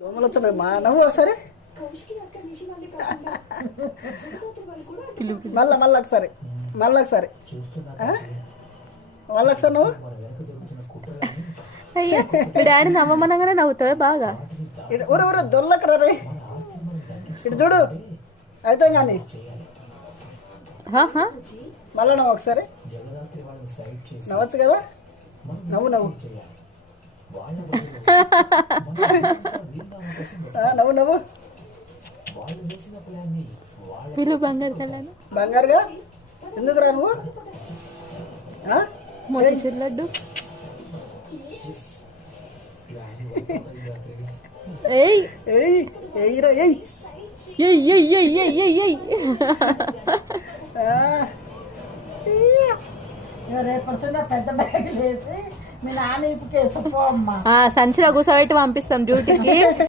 దోమలు వచ్చాయి మా నవ్వు ఒకసారి మళ్ళా ఒకసారి మళ్ళీ ఒకసారి నువ్వు అయ్యా మీ డాడీ నవ్వమనగానే నవ్వుతావే బాగా. ఊరు దొల్లకరా రే ఇటు చూడు అయితే కానీ మళ్ళా నవ్వు ఒకసారి నవ్వచ్చు కదా నవ్వు నవ్వు నవ్వు వీళ్ళు బంగారు కళ్యాణ్ బంగారుగా ఎందుకు రా నువ్వు మోతీచూర్ లడ్డు ఏయ్ ఏయ్ ఏయ్రా ఏయ్ ఏయ్ ఏయ్ ఏయ్ ఏయ్ ఏయ్ ఏయ్ రేపటి పెద్ద బ్యాగ్ వేసి మీ నాన్న ఇప్పుకేసుకో అమ్మా. సంచిలో కూర్చోబెట్టి పంపిస్తాం డ్యూటీకి.